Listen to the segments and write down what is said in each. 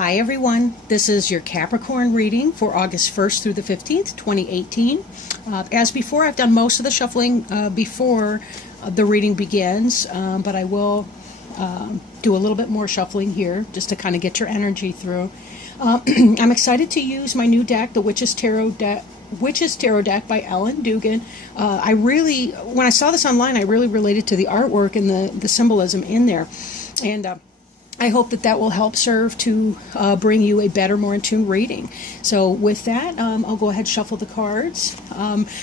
Hi everyone, this is your Capricorn reading for August 1st through the 15th, 2018. As before, I've done most of the shuffling before the reading begins, but I will do a little bit more shuffling here just to kind of get your energy through. I'm excited to use my new deck, the Witch's Tarot deck by Ellen Dugan. When I saw this online, I really related to the artwork and the symbolism in there. And I hope that will help serve to bring you a better, more in tune reading. So with that, I'll go ahead and shuffle the cards.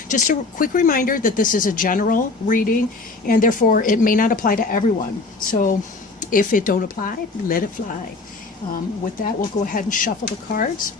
Just a quick reminder that this is a general reading, and therefore it may not apply to everyone. So if it don't apply, let it fly. With that, we'll go ahead and shuffle the cards.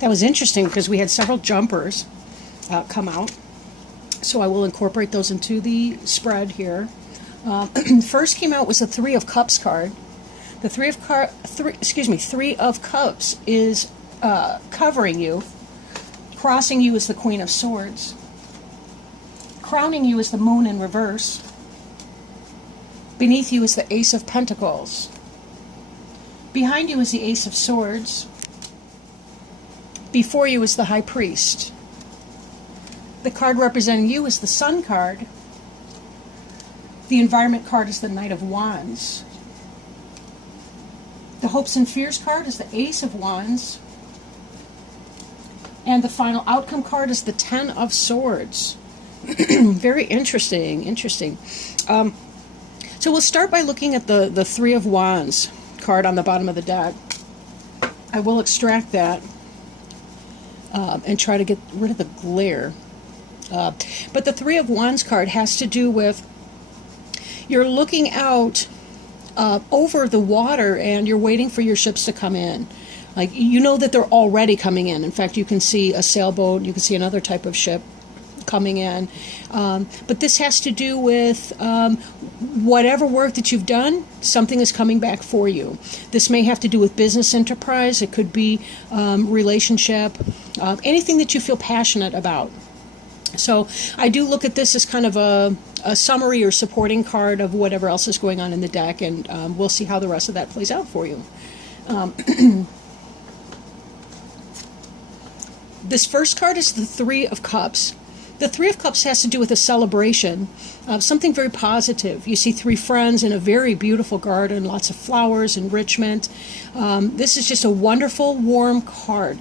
That was interesting because we had several jumpers come out. So I will incorporate those into the spread here. First came out was the Three of Cups card. The Three of Cups is covering you. Crossing you is the Queen of Swords. Crowning you is the Moon in reverse. Beneath you is the Ace of Pentacles. Behind you is the Ace of Swords. Before you is the High Priest. The card representing you is the Sun card. The Environment card is the Knight of Wands. The Hopes and Fears card is the Ace of Wands. And the final outcome card is the Ten of Swords. Very interesting. So we'll start by looking at the Three of Wands card on the bottom of the deck. I will extract that and try to get rid of the glare. But the Three of Wands card has to do with you're looking out over the water and you're waiting for your ships to come in. Like, you know that they're already coming in. In fact, you can see a sailboat, you can see another type of ship coming in. But this has to do with whatever work that you've done, something is coming back for you. This may have to do with business enterprise. It could be relationship, anything that you feel passionate about. So I do look at this as kind of a summary or supporting card of whatever else is going on in the deck, and we'll see how the rest of that plays out for you. This first card is the Three of Cups. The Three of Cups has to do with a celebration of something very positive. You see three friends in a very beautiful garden, lots of flowers, enrichment. This is just a wonderful, warm card.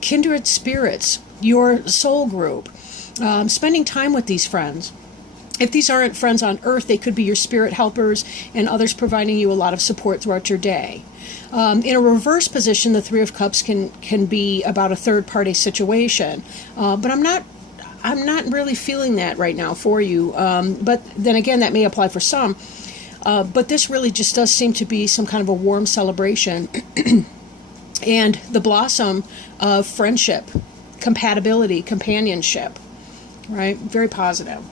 Kindred spirits, your soul group, spending time with these friends. If these aren't friends on earth, they could be your spirit helpers and others providing you a lot of support throughout your day. In a reverse position, the Three of Cups can be about a third-party situation. But I'm not really feeling that right now for you. But then again, that may apply for some. But this really just does seem to be some kind of a warm celebration. And the blossom of friendship, compatibility, companionship. Right? Very positive.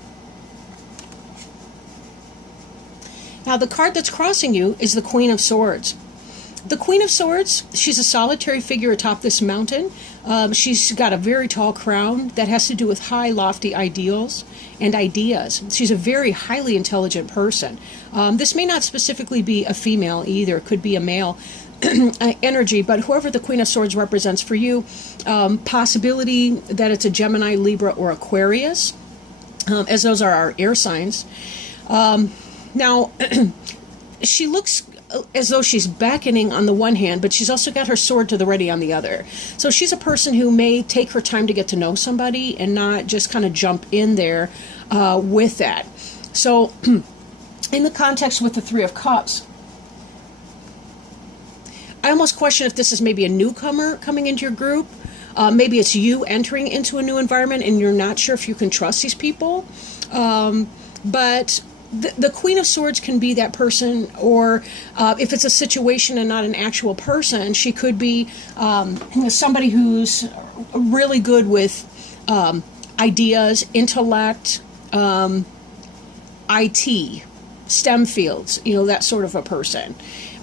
Now, the card that's crossing you is the Queen of Swords. The Queen of Swords, she's a solitary figure atop this mountain. She's got a very tall crown that has to do with high, lofty ideals and ideas. She's a very highly intelligent person. This may not specifically be a female either. It could be a male energy, but whoever the Queen of Swords represents for you, possibility that it's a Gemini, Libra, or Aquarius, as those are our air signs. Now, she looks as though she's beckoning on the one hand, but she's also got her sword to the ready on the other. So she's a person who may take her time to get to know somebody and not just kind of jump in there with that. So in the context with the Three of Cups, I almost question if this is maybe a newcomer coming into your group. Maybe it's you entering into a new environment and you're not sure if you can trust these people. But the Queen of Swords can be that person, or if it's a situation and not an actual person, she could be somebody who's really good with ideas, intellect, IT, STEM fields, that sort of a person.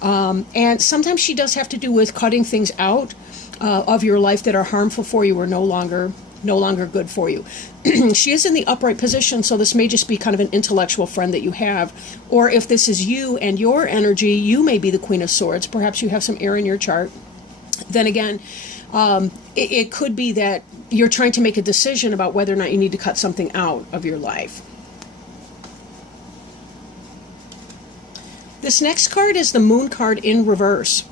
And sometimes she does have to do with cutting things out of your life that are harmful for you or no longer good for you. She is in the upright position, so this may just be kind of an intellectual friend that you have. Or if this is you and your energy, you may be the Queen of Swords. Perhaps you have some air in your chart. Then again, it could be that you're trying to make a decision about whether or not you need to cut something out of your life. This next card is the Moon card in reverse.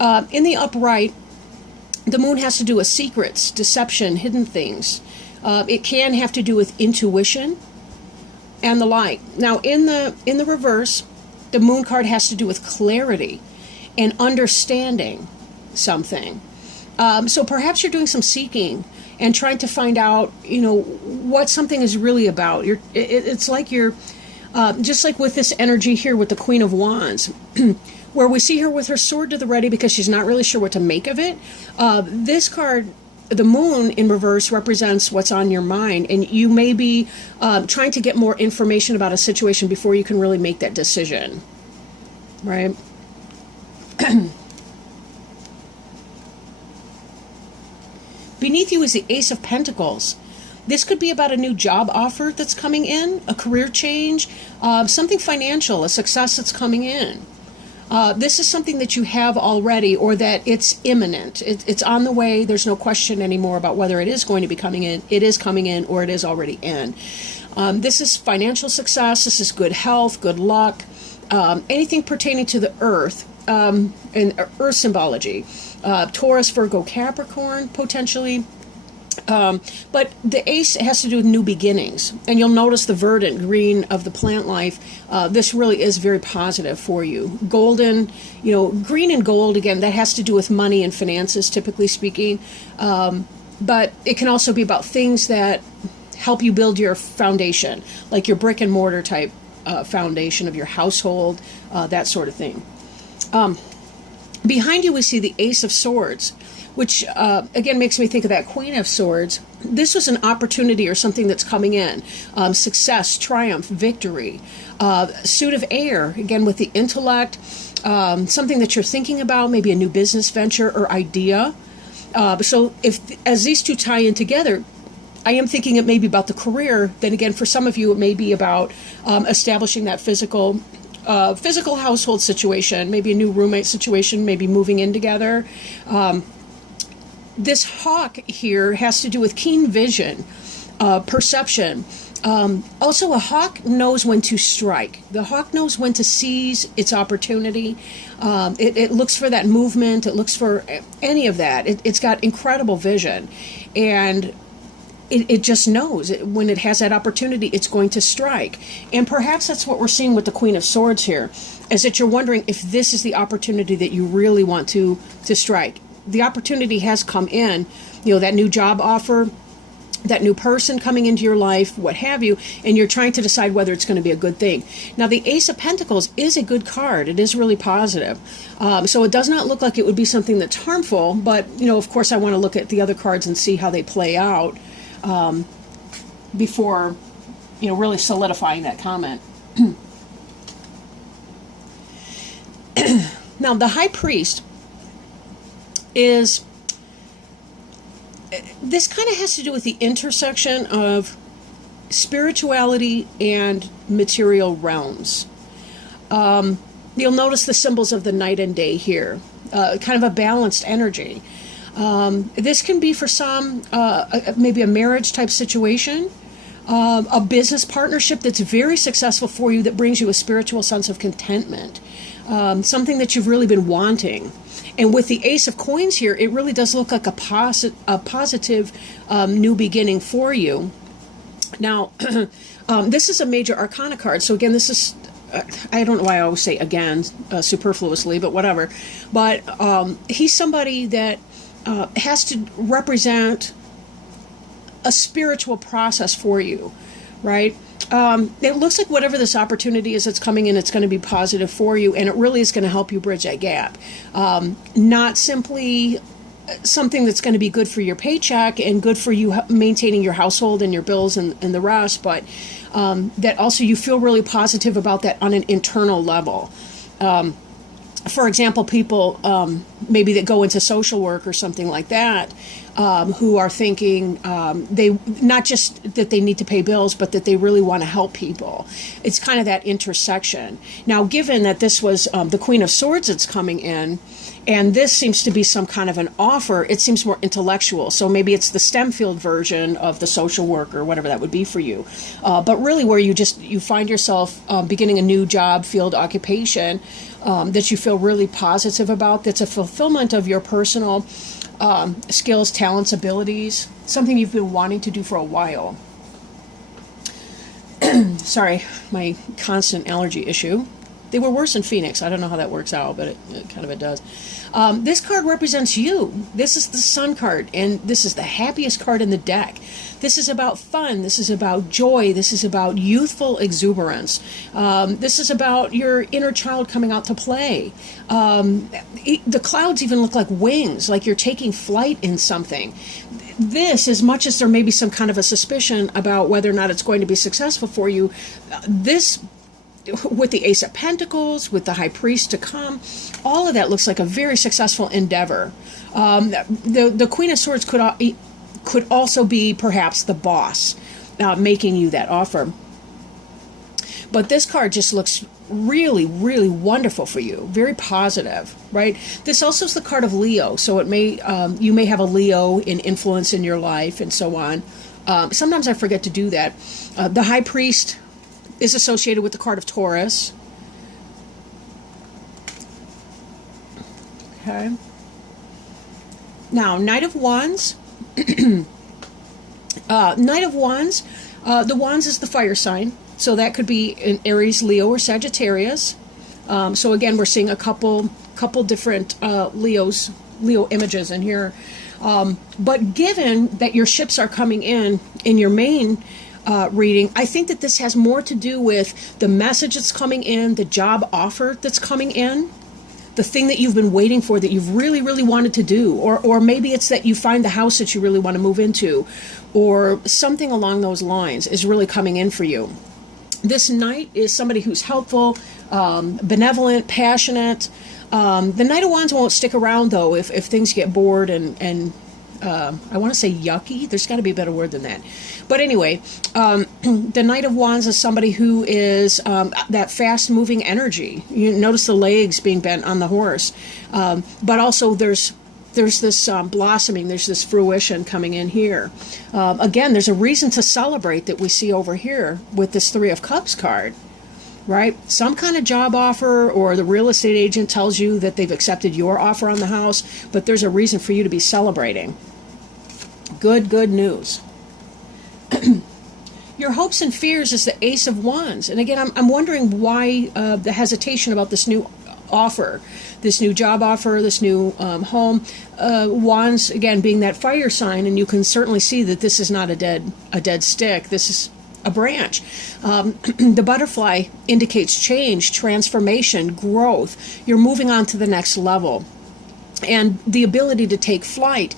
In the upright, the Moon has to do with secrets, deception, hidden things. It can have to do with intuition and the like. Now, in the reverse, the Moon card has to do with clarity and understanding something. So perhaps you're doing some seeking and trying to find out, what something is really about. It's like you're just like with this energy here with the Queen of Wands, where we see her with her sword to the ready because she's not really sure what to make of it. This card, the Moon in reverse, represents what's on your mind, and you may be trying to get more information about a situation before you can really make that decision, right? Beneath you is the Ace of Pentacles. This could be about a new job offer that's coming in, a career change, something financial, a success that's coming in. This is something that you have already, or that it's imminent. It's on the way. There's no question anymore about whether it is going to be coming in. It is coming in, or it is already in. This is financial success. This is good health, good luck, anything pertaining to the earth, and earth symbology. Taurus, Virgo, Capricorn, potentially. But the ace has to do with new beginnings, and you'll notice the verdant green of the plant life. This really is very positive for you. Golden, green and gold, again, that has to do with money and finances, typically speaking. But it can also be about things that help you build your foundation, like your brick and mortar type foundation of your household, that sort of thing. Behind you, we see the Ace of Swords, which, again, makes me think of that Queen of Swords. This was an opportunity or something that's coming in. Success, triumph, victory. Suit of air, again, with the intellect. Something that you're thinking about, maybe a new business venture or idea. So as these two tie in together, I am thinking it may be about the career. Then again, for some of you, it may be about establishing that physical household situation, maybe a new roommate situation, maybe moving in together. This hawk here has to do with keen vision, perception. Also, a hawk knows when to strike. The hawk knows when to seize its opportunity. It looks for that movement. It looks for any of that. It's got incredible vision. And it just knows when it has that opportunity, it's going to strike. And perhaps that's what we're seeing with the Queen of Swords here, is that you're wondering if this is the opportunity that you really want to strike. The opportunity has come in, that new job offer, that new person coming into your life, what have you, and you're trying to decide whether it's going to be a good thing. Now, the Ace of Pentacles is a good card. It is really positive. So it does not look like it would be something that's harmful, but, of course, I want to look at the other cards and see how they play out before, really solidifying that comment. Now, the High Priest this kind of has to do with the intersection of spirituality and material realms. You'll notice the symbols of the night and day here, kind of a balanced energy. This can be for some maybe a marriage type situation, a business partnership that's very successful for you that brings you a spiritual sense of contentment, something that you've really been wanting. And with the Ace of Coins here, it really does look like a positive new beginning for you. Now, this is a major arcana card. So again, this is, I don't know why I always say again, superfluously, but whatever. But he's somebody that has to represent a spiritual process for you, right? It looks like whatever this opportunity is that's coming in, it's going to be positive for you, and it really is going to help you bridge that gap. Not simply something that's going to be good for your paycheck and good for you maintaining your household and your bills and the rest, but that also you feel really positive about that on an internal level. For example, people maybe that go into social work or something like that, who are thinking they not just that they need to pay bills, but that they really want to help people. It's kind of that intersection. Now, given that this was the Queen of Swords that's coming in, and this seems to be some kind of an offer, it seems more intellectual. So maybe it's the STEM field version of the social work or whatever that would be for you. But really where you find yourself beginning a new job, field, occupation that you feel really positive about, that's a fulfillment of your personal skills, talents, abilities, something you've been wanting to do for a while. Sorry, my constant allergy issue. They were worse in Phoenix. I don't know how that works out, but it kind of does. This card represents you. This is the Sun card, and this is the happiest card in the deck. This is about fun. This is about joy. This is about youthful exuberance. This is about your inner child coming out to play. The clouds even look like wings, like you're taking flight in something. This, as much as there may be some kind of a suspicion about whether or not it's going to be successful for you, this, with the Ace of Pentacles, with the High Priest to come, all of that looks like a very successful endeavor. The Queen of Swords could also be perhaps the boss making you that offer. But this card just looks really, really wonderful for you. Very positive, right? This also is the card of Leo, so it may you may have a Leo in influence in your life and so on. Sometimes I forget to do that. The High Priest is associated with the card of Taurus. Okay. Now, Knight of Wands. Knight of Wands. The Wands is the fire sign. So that could be an Aries, Leo, or Sagittarius. So again, we're seeing a couple different Leo images in here. But given that your ships are coming in your main reading, I think that this has more to do with the message that's coming in, the job offer that's coming in, the thing that you've been waiting for that you've really, really wanted to do, or maybe it's that you find the house that you really want to move into, or something along those lines is really coming in for you. This Knight is somebody who's helpful, benevolent, passionate. The Knight of Wands won't stick around, though, if things get bored and I want to say yucky. There's got to be a better word than that. But anyway, the Knight of Wands is somebody who is that fast-moving energy. You notice the legs being bent on the horse. But also there's this blossoming, there's this fruition coming in here. Again, there's a reason to celebrate that we see over here with this Three of Cups card. Right? Some kind of job offer, or the real estate agent tells you that they've accepted your offer on the house, but there's a reason for you to be celebrating. Good news. Your hopes and fears is the Ace of Wands. And again, I'm wondering why the hesitation about this new offer, this new job offer, this new home. Wands, again, being that fire sign, and you can certainly see that this is not a dead stick. This is a branch. The butterfly indicates change, transformation, growth. You're moving on to the next level. And the ability to take flight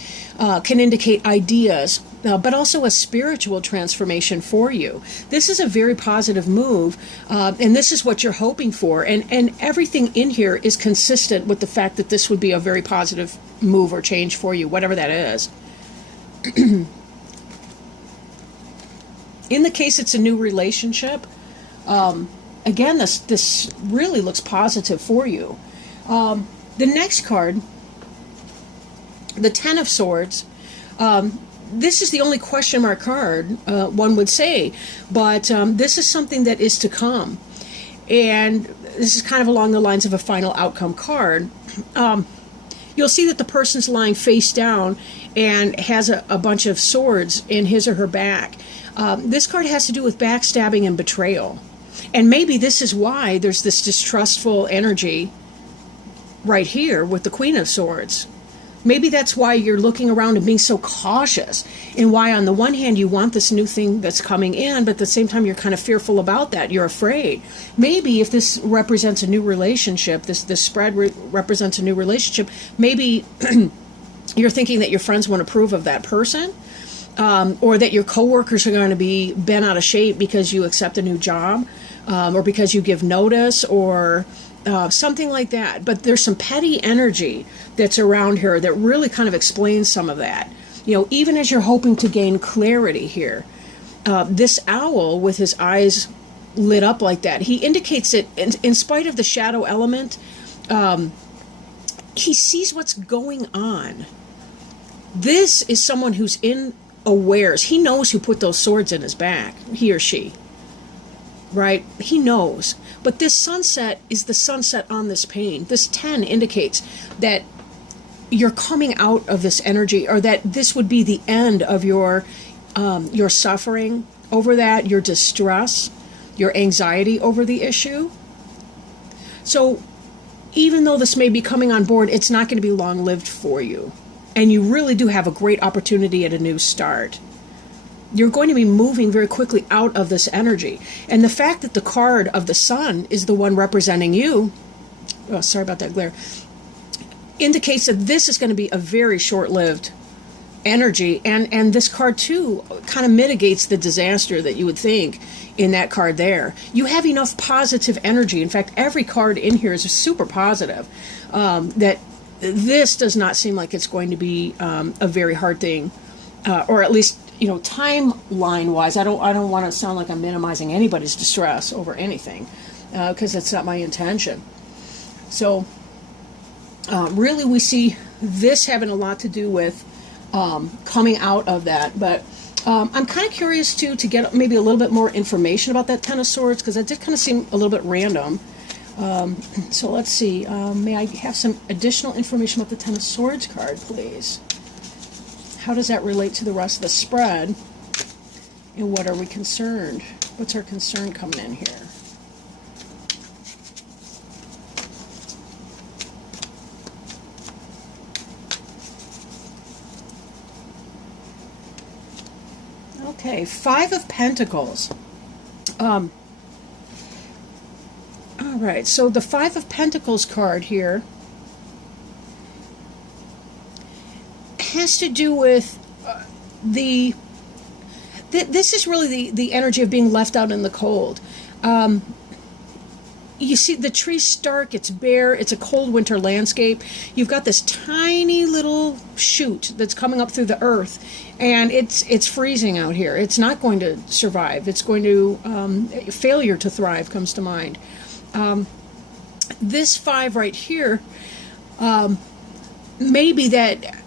can indicate ideas, but also a spiritual transformation for you. This is a very positive move, and this is what you're hoping for. And everything in here is consistent with the fact that this would be a very positive move or change for you, whatever that is. In the case it's a new relationship, again, this really looks positive for you. The next card, the Ten of Swords, this is the only question mark card, one would say, but this is something that is to come. And this is kind of along the lines of a final outcome card. You'll see that the person's lying face down and has a bunch of swords in his or her back. This card has to do with backstabbing and betrayal. And maybe this is why there's this distrustful energy right here with the Queen of Swords. Maybe that's why you're looking around and being so cautious, and why on the one hand you want this new thing that's coming in, but at the same time you're kind of fearful about that. You're afraid. Maybe if this represents a new relationship, this spread represents a new relationship, maybe you're thinking that your friends won't approve of that person, or that your coworkers are going to be bent out of shape because you accept a new job, or because you give notice, or something like that. But there's some petty energy that's around here that really kind of explains some of that. You know, even as you're hoping to gain clarity here, this owl with his eyes lit up like that, he indicates that in spite of the shadow element, he sees what's going on. This is someone who's in awares. He knows who put those swords in his back, he or she. Right? He knows. But this sunset is the sunset on this pain. This 10 indicates that you're coming out of this energy, or that this would be the end of your suffering over that, your distress, your anxiety over the issue. So even though this may be coming on board, it's not going to be long-lived for you. And you really do have a great opportunity at a new start. You're going to be moving very quickly out of this energy. And the fact that the card of the sun is the one representing you, oh, sorry about that glare, indicates that this is going to be a very short-lived energy. And this card, too, kind of mitigates the disaster that you would think in that card there. You have enough positive energy. In fact, every card in here is super positive, that this does not seem like it's going to be a very hard thing, or at least, you know, timeline-wise. I don't want to sound like I'm minimizing anybody's distress over anything, because that's not my intention. So really we see this having a lot to do with coming out of that. But I'm kind of curious, too, to get maybe a little bit more information about that Ten of Swords, because that did kind of seem a little bit random. So let's see. May I have some additional information about the Ten of Swords card, please? How does that relate to the rest of the spread? And what are we concerned? What's our concern coming in here? Okay, Five of Pentacles. All right, so the Five of Pentacles card here has to do with this is really the energy of being left out in the cold. You see the tree's stark, it's bare, it's a cold winter landscape. You've got this tiny little shoot that's coming up through the earth, and it's freezing out here. It's not going to survive. It's going to, failure to thrive comes to mind. This five right here, maybe that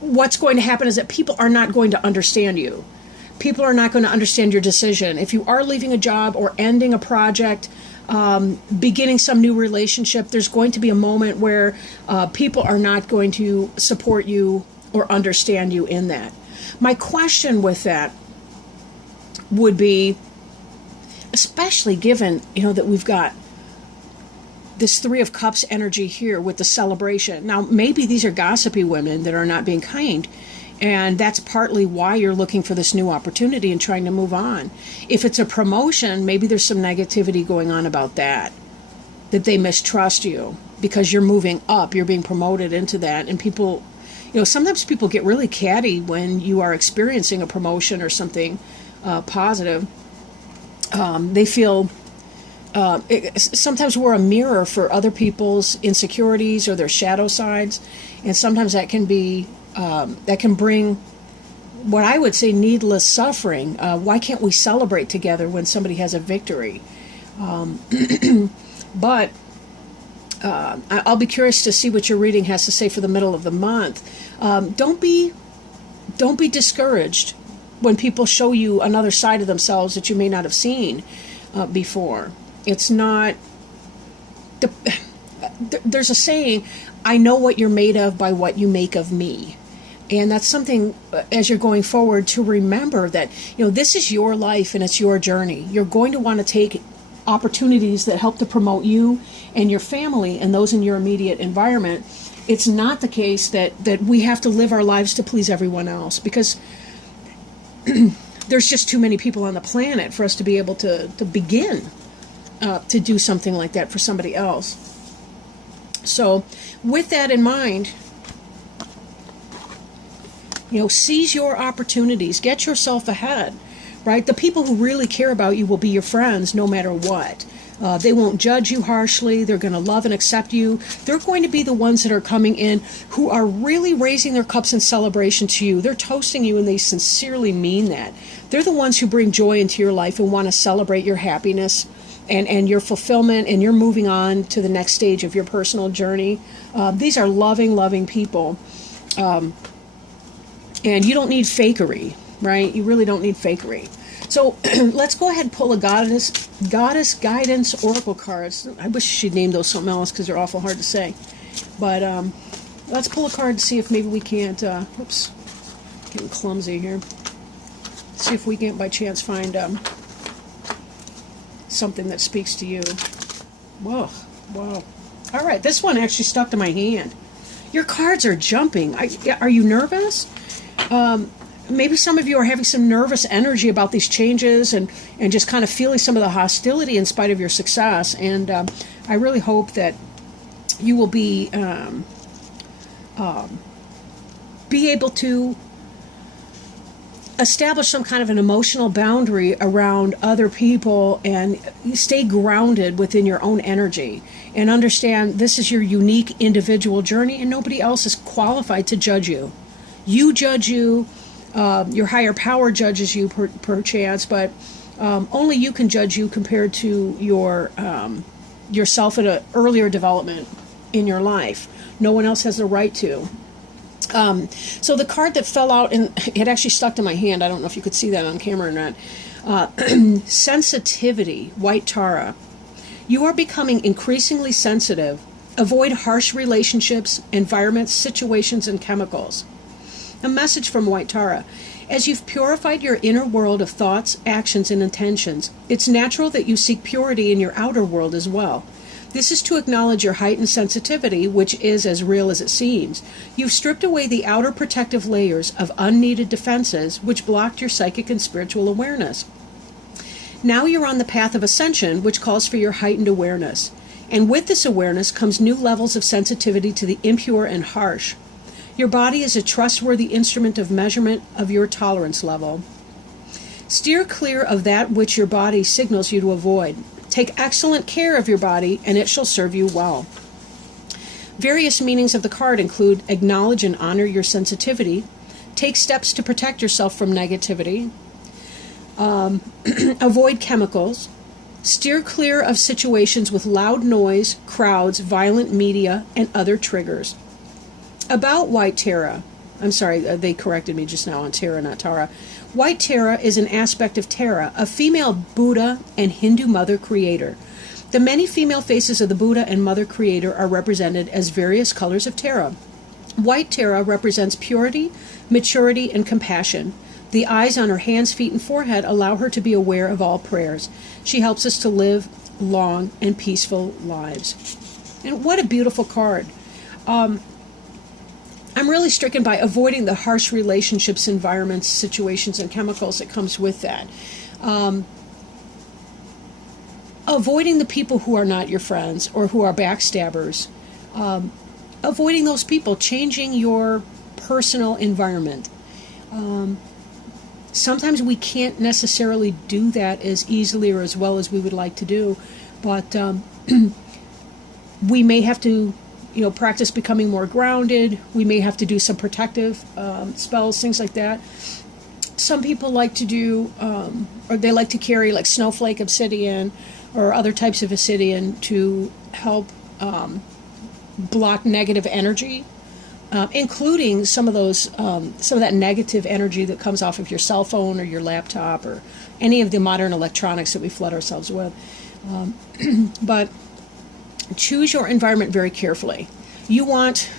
what's going to happen is that people are not going to understand you. People are not going to understand your decision. If you are leaving a job or ending a project, beginning some new relationship, there's going to be a moment where people are not going to support you or understand you in that. My question with that would be, especially given, that we've got this Three of Cups energy here with the celebration. Now, maybe these are gossipy women that are not being kind, and that's partly why you're looking for this new opportunity and trying to move on. If it's a promotion, maybe there's some negativity going on about that they mistrust you because you're moving up, you're being promoted into that, and people, sometimes people get really catty when you are experiencing a promotion or something positive. They feel sometimes we're a mirror for other people's insecurities or their shadow sides, and sometimes that can be that can bring what I would say needless suffering. Why can't we celebrate together when somebody has a victory? But I'll be curious to see what your reading has to say for the middle of the month. Don't be discouraged when people show you another side of themselves that you may not have seen before. It's not... There's a saying, I know what you're made of by what you make of me. And that's something, as you're going forward, to remember that, this is your life and it's your journey. You're going to want to take opportunities that help to promote you and your family and those in your immediate environment. it's not the case that we have to live our lives to please everyone else, because there's just too many people on the planet for us to be able to begin to do something like that for somebody else. So with that in mind, seize your opportunities, get yourself ahead, right? The people who really care about you will be your friends no matter what. They won't judge you harshly. They're going to love and accept you. They're going to be the ones that are coming in who are really raising their cups in celebration to you. They're toasting you, and they sincerely mean that. They're the ones who bring joy into your life and want to celebrate your happiness and your fulfillment, and you're moving on to the next stage of your personal journey. These are loving people. And you don't need fakery, right? You really don't need fakery. So let's go ahead and pull a goddess guidance oracle cards. I wish she'd named those something else because they're awful hard to say. But let's pull a card to see if maybe we can't, oops, getting clumsy here. See if we can't by chance find something that speaks to you. Whoa, wow. All right, this one actually stuck to my hand. Your cards are jumping. Are you nervous? Maybe some of you are having some nervous energy about these changes and just kind of feeling some of the hostility in spite of your success. And I really hope that you will be able to establish some kind of an emotional boundary around other people and stay grounded within your own energy and understand this is your unique individual journey and nobody else is qualified to judge you. You judge you, your higher power judges you perchance, but only you can judge you compared to yourself at an earlier development in your life. No one else has the right to. So the card that fell out, and it actually stuck to my hand, I don't know if you could see that on camera or not, sensitivity, white Tara. You are becoming increasingly sensitive. Avoid harsh relationships, environments, situations, and chemicals. A message from white Tara. As you've purified your inner world of thoughts, actions, and intentions, it's natural that you seek purity in your outer world as well. This is to acknowledge your heightened sensitivity, which is as real as it seems. You've stripped away the outer protective layers of unneeded defenses which blocked your psychic and spiritual awareness. Now you're on the path of ascension, which calls for your heightened awareness. And with this awareness comes new levels of sensitivity to the impure and harsh. Your body is a trustworthy instrument of measurement of your tolerance level. Steer clear of that which your body signals you to avoid. Take excellent care of your body, and it shall serve you well. Various meanings of the card include acknowledge and honor your sensitivity, take steps to protect yourself from negativity, avoid chemicals, steer clear of situations with loud noise, crowds, violent media, and other triggers. About white Tara, I'm sorry, they corrected me just now on Tara, not Tara. White Tara is an aspect of Tara, a female Buddha and Hindu mother creator. The many female faces of the Buddha and mother creator are represented as various colors of Tara. White Tara represents purity, maturity, and compassion. The eyes on her hands, feet, and forehead allow her to be aware of all prayers. She helps us to live long and peaceful lives. And what a beautiful card. I'm really stricken by avoiding the harsh relationships, environments, situations, and chemicals that comes with that. Avoiding the people who are not your friends or who are backstabbers. Avoiding those people, changing your personal environment. Sometimes we can't necessarily do that as easily or as well as we would like to do, but we may have to practice becoming more grounded. We may have to do some protective spells, things like that. Some people like to do, or they like to carry like snowflake obsidian or other types of obsidian to help block negative energy, including some of that negative energy that comes off of your cell phone or your laptop or any of the modern electronics that we flood ourselves with. But choose your environment very carefully. You want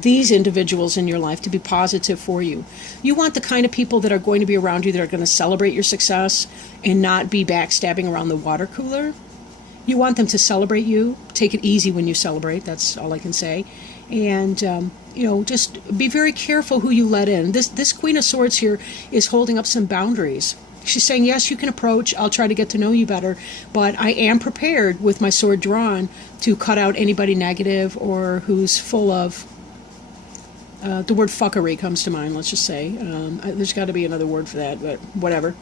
these individuals in your life to be positive for you. You want the kind of people that are going to be around you that are going to celebrate your success and not be backstabbing around the water cooler. You want them to celebrate you. Take it easy when you celebrate. That's all I can say. And, just be very careful who you let in. This Queen of Swords here is holding up some boundaries. She's saying, yes, you can approach. I'll try to get to know you better. But I am prepared with my sword drawn to cut out anybody negative or who's full of, the word fuckery comes to mind, let's just say. There's got to be another word for that, but whatever.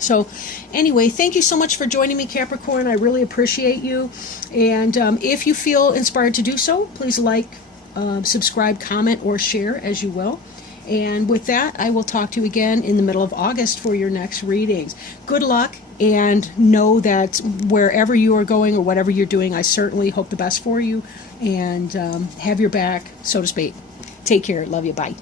So anyway, thank you so much for joining me, Capricorn. I really appreciate you. And if you feel inspired to do so, please like, subscribe, comment, or share as you will. And with that, I will talk to you again in the middle of August for your next readings. Good luck, and know that wherever you are going or whatever you're doing, I certainly hope the best for you and have your back, so to speak. Take care. Love you. Bye.